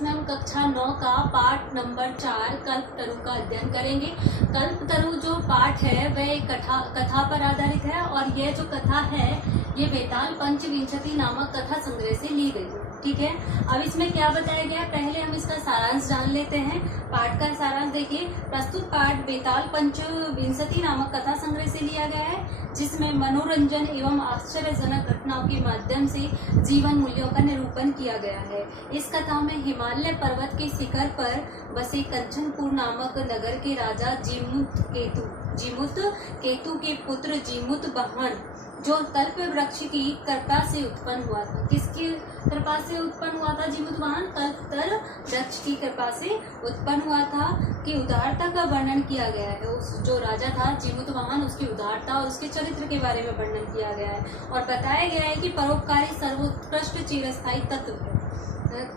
जिसमें हम कक्षा 9 का पाठ नंबर 4 कल्पतरु का अध्ययन करेंगे। कल्पतरु जो पाठ है वह एक कथा पर आधारित है और यह जो कथा है ये बेताल पंचविंशति नामक कथा संग्रह से ली गई है। ठीक है, अब इसमें क्या बताया गया, पहले हम इसका सारांश जान लेते हैं। पाठ का सारांश देखिए, प्रस्तुत पाठ बेताल पंचविंशति नामक कथा संग्रह से लिया गया है, जिसमें मनोरंजन एवं आश्चर्यजनक घटनाओं के माध्यम से जीवन मूल्यों का निरूपण किया गया है। इस कथा में हिमालय पर्वत के शिखर पर बसे कंचनपुर नामक नगर के राजा जीमुत केतु के पुत्र जीमुत वाहन जो कल्प वृक्ष की कृपा से उत्पन्न हुआ था। किसकी कृपा से उत्पन्न हुआ था जीमुत वाहन? कल्पतर वृक्ष की कृपा से उत्पन्न हुआ था कि उदारता का वर्णन किया गया है। उस जो राजा था जीमुत वाहन, उसकी उदारता और उसके चरित्र के बारे में वर्णन किया गया है और बताया गया है कि परोपकारी सर्वोत्कृष्ट चिरस्थायी तत्व है।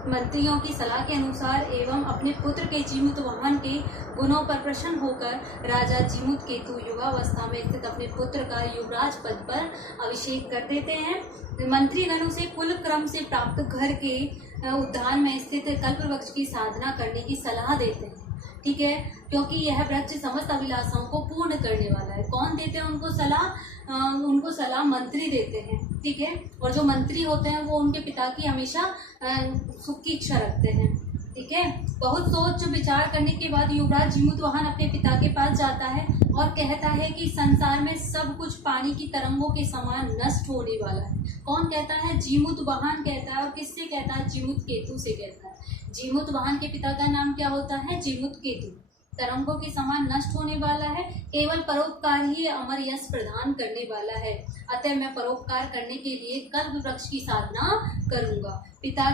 मंत्रियों की सलाह के अनुसार एवं अपने पुत्र के जीमुत वाहन के गुणों पर प्रसन्न होकर राजा जीमुत केतु युवावस्था में स्थित अपने पुत्र का युवराज पद पर अभिषेक कर देते हैं। मंत्रीगणों से कुल क्रम से प्राप्त घर के उद्यान में स्थित कल्प वृक्ष की साधना करने की सलाह देते हैं। ठीक है, क्योंकि यह वृक्ष समस्त अभिलाषाओं को पूर्ण करने वाला है। कौन देते हैं उनको सलाह? उनको सलाह मंत्री देते हैं। ठीक है, और जो मंत्री होते हैं वो उनके पिता की हमेशा सुख की इच्छा रखते हैं। ठीक है, बहुत सोच विचार करने के बाद युवराज जीमुत वाहन अपने पिता के पास जाता है और कहता है कि संसार में सब कुछ पानी की तरंगों के समान नष्ट होने वाला है। कौन कहता है? जीमुत वाहन कहता है। और किससे कहता है? जीमुत केतु से कहता है। जीमुत वाहन के पिता का नाम क्या होता है? जीमुत केतु। तरंगों के समान नष्ट होने वाला है, केवल परोपकार ही अमर यश प्रदान करने वाला है। अतः मैं परोपकार करने के लिए कल्प वृक्ष की साधना करूंगा। पिता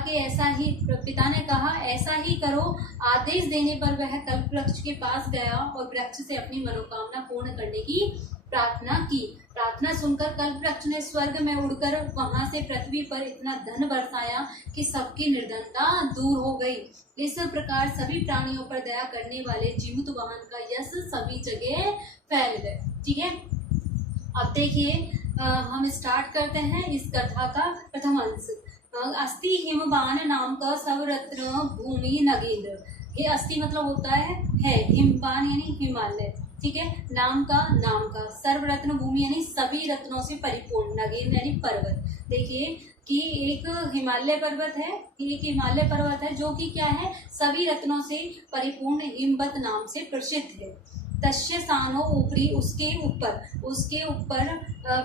ने कहा ऐसा ही करो। आदेश देने पर वह कल्प वृक्ष के पास गया और वृक्ष से अपनी मनोकामना पूर्ण करने की प्रार्थना की। प्रार्थना सुनकर कल्प वृक्ष ने स्वर्ग में उड़कर वहां से पृथ्वी पर इतना धन बरसाया कि सबकी निर्धनता दूर हो गई। इस प्रकार सभी प्राणियों पर दया करने वाले जीमुत वाहन का यश सभी जगह फैल गए। ठीक है, अब देखिए हम स्टार्ट करते हैं इस कथा का प्रथम अंश। अस्ति हिमवान नाम का सर्वरत्न भूमि नगेंद्र। ये अस्ति मतलब होता है हिमवान यानी हिमालय। ठीक है, नाम का सर्वरत्न भूमि यानी सभी रत्नों से परिपूर्ण, नगेंद्र यानी पर्वत। देखिए कि एक हिमालय पर्वत है जो कि क्या है? सभी रत्नों से परिपूर्ण हिमवत नाम से प्रसिद्ध है। तस्य सानो ऊपरी उसके ऊपर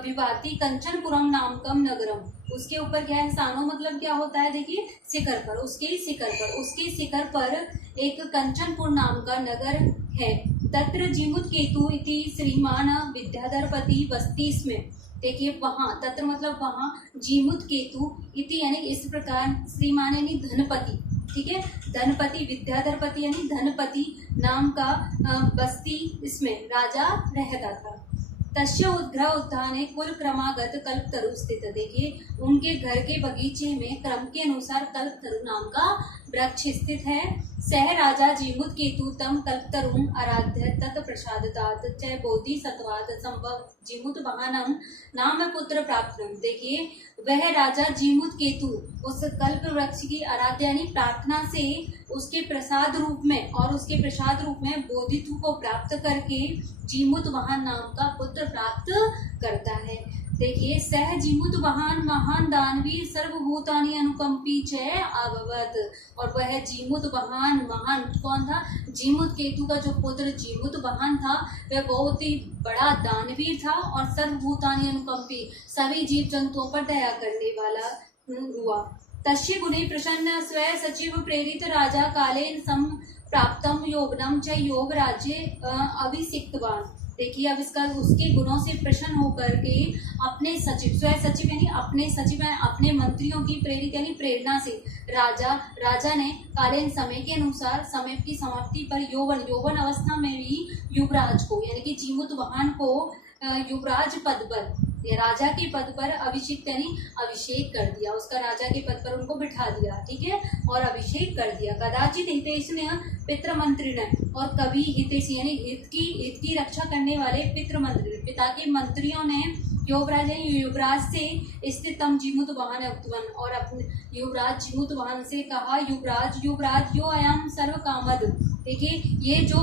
विवाति कंचनपुरम नामकम नगरम। उसके ऊपर क्या है? सानो मतलब क्या होता है? देखिए शिखर पर, उसके शिखर पर एक कंचनपुर नाम का नगर है। तत्र जीमुत केतु इति श्रीमान विद्याधरपति बस्ती इसमें। देखिए वहां, तत्र मतलब वहां, जीमुत केतु इति यानी इस प्रकार, श्रीमान यानी धनपति। ठीक है, धनपति, विद्याधरपति यानी धनपति नाम का बस्ती इसमें राजा रहता था। तस्य उद्ग्रह उद्याने कुल क्रमागत कल्पतरु स्थित। देखिए उनके घर के बगीचे में क्रम के अनुसार कल्पतरु नाम का वृक्ष स्थित है। सह राजा जीमुत केतु तम कल्पतरुम आराध्य तत्प्रसादतात च बोधिसत्वात् संभव जीमुत वाहनम नाम पुत्र प्राप्त। देखिए वह राजा जीमुत केतु उस कल्प वृक्ष की आराध्या यानी प्रार्थना से उसके प्रसाद रूप में बोधित्व को प्राप्त करके जीमुत वाहन नाम का पुत्र प्राप्त करता है। देखिए सह जीमुत वाहन महान दानवीर सर्वभूतानि अनुकंपी च अभवत। और वह जीमुत वाहन महान कौन था? जीमुत केतु का जो पुत्र जीमुत वाहन था वह बहुत ही बड़ा दानवीर था और सर्वभूतानि अनुकंपी सभी जीव जंतुओं पर दया करने वाला हुआ। तस्य गुणे प्रसन्न स्वयं सचिव प्रेरित राजा कालेन सम प्राप्तम योगनम च योग राज्य अभिषिक्तवान। देखिए अब इसका उसके गुणों से प्रसन्न होकर के अपने सचिव, स्वयं सचिव यानी अपने मंत्रियों की प्रेरित यानी प्रेरणा से राजा ने कालीन समय के अनुसार समय की समाप्ति पर यौवन अवस्था में भी युवराज को यानी कि जीमुत वाहन को युवराज पद पर या राजा के पद पर अभिषेक यानी अभिषेक कर दिया। उसका राजा के पद पर उनको बिठा दिया। ठीक है, और अभिषेक कर दिया। कदाचित हितेश पितृमंत्री ने, और कभी हितेश यानी हित की रक्षा करने वाले पितृमंत्री पिता के मंत्रियों ने युवराज है, युवराज से स्थित तम जीमुत वाहन उक्तवन, और अपने युवराज जीमुत वाहन से कहा, युवराज यो अयम सर्व कामद। देखिए ये जो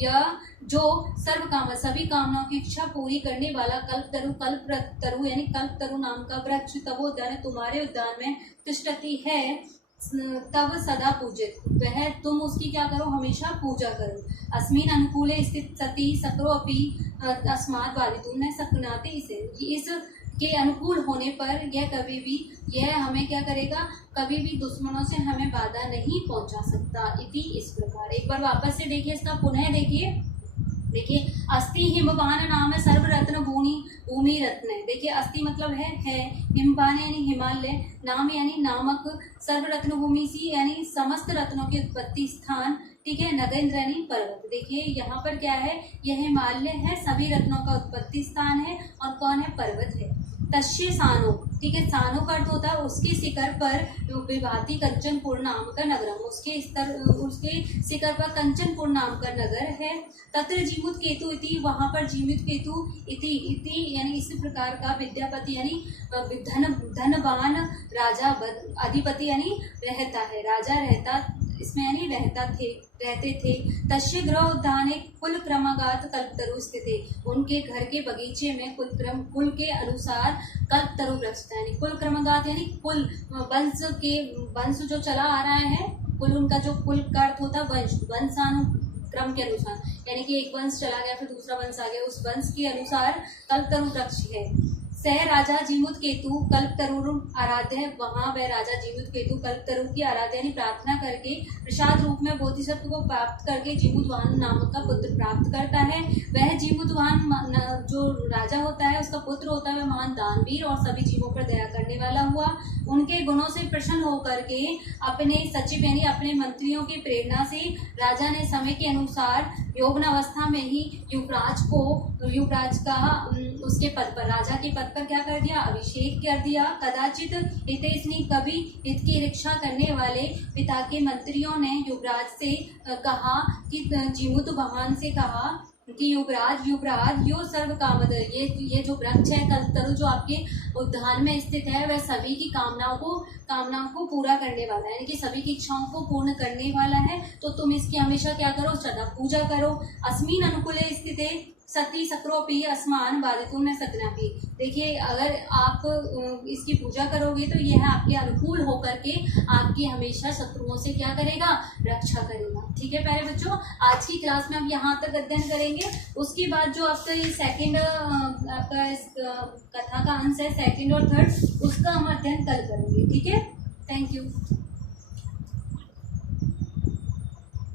यह जो सर्व काम सभी कामनाओं की इच्छा पूरी करने वाला कल्पतरु यानी कल्पतरु नाम का वृक्ष तवोद्यान तुम्हारे उद्यान में तिष्ठति है, तब सदा पूजित, वह तुम उसकी क्या करो, हमेशा पूजा करो। अस्मिन अनुकूले स्थित सती सक्रो अपि अस्मात् बाधितुं न शक्नोति, इस के अनुकूल होने पर यह कभी भी यह हमें क्या करेगा, कभी भी दुश्मनों से हमें बाधा नहीं पहुंचा सकता। इति इस प्रकार एक बार वापस से देखिए, इसका पुनः देखिए अस्ति हिमवान नाम सर्व रत्न भूमि रत्न। देखिए अस्ति मतलब है हिमवान यानी हिमालय, नाम यानी नामक, सर्व रत्न भूमि सी यानी समस्त रत्नों की उत्पत्ति स्थान, ठीक है, नगेंद्र यानी पर्वत। देखिए यहाँ पर क्या है, यह हिमालय है, सभी रत्नों का उत्पत्ति स्थान है, और कौन है, पर्वत है। तस्य सानो, ठीक है, सानो का अर्थ होता है उसके शिखर पर विभाति कंचनपुर नाम का नगरम, उसके शिखर पर कंचनपुर नाम का नगर है। तत्र जीमुत केतु इति, वहाँ पर जीमुत केतु इति यानी इस प्रकार का विद्यापति यानी धनवान राजा अधिपति यानी रहता है, राजा रहता इसमें यानी रहते थे। तस्य गृह उद्यान कुल क्रमागत कल्पतरु स्थित है, उनके घर के बगीचे में कुल के अनुसार कल्पतरु वृक्ष था, यानी कुल क्रमागत यानी कुल वंश जो चला आ रहा है, कुल उनका जो कुल का अर्थ होता है वंशानुक्रम के अनुसार, यानी कि एक वंश चला गया फिर दूसरा वंश आ गया, उस वंश के अनुसार कल्पतरु वृक्ष है। सह राजा जीमुत केतु कल्पतरु आराध्य, वहाँ वह राजा जीमुत केतु कल्पतरु की आराध्य यानी प्रार्थना करके प्रसाद रूप में बोधिसत्व को प्राप्त करके जीमुतवाहन नामक का पुत्र प्राप्त करता है। वह जीमुतवाहन जो राजा होता है उसका पुत्र होता है, वह महान दानवीर और सभी जीवों पर दया करने वाला हुआ। उनके गुणों से प्रसन्न होकर के अपने सचिव यानी अपने मंत्रियों की प्रेरणा से राजा ने समय के अनुसार यौवनावस्था में ही युवराज का उसके पद पर, राजा के पद पर क्या कर दिया, अभिषेक कर दिया। कदाचित हितैषिणी कभी हित की रक्षा करने वाले पिता के मंत्रियों ने युवराज से कहा कि जीमुत वाहन से कहा कि युवराज यो सर्व कामद, ये जो वृक्ष है कल्पतरु जो आपके उद्यान में स्थित है, वह सभी की कामनाओं को पूरा करने वाला है, यानी कि सभी की इच्छाओं को पूर्ण करने वाला है, तो तुम इसकी हमेशा क्या करो, सदा पूजा करो। अस्मिन अनुकूले स्थिते सती सक्रोपी अस्मान बाधितुं न शक्नोति। देखिए अगर आप इसकी पूजा करोगे तो यह आपके अनुकूल होकर के आपकी हमेशा शत्रुओं से क्या करेगा, रक्षा करेगा। ठीक है प्यारे बच्चों, आज की क्लास में हम यहाँ तक अध्ययन करेंगे। उसके बाद जो आपका ये सेकंड आपका इस कथा का अंश है, सेकंड और थर्ड, उसका हम अध्ययन कल करेंगे। ठीक है, थैंक यू।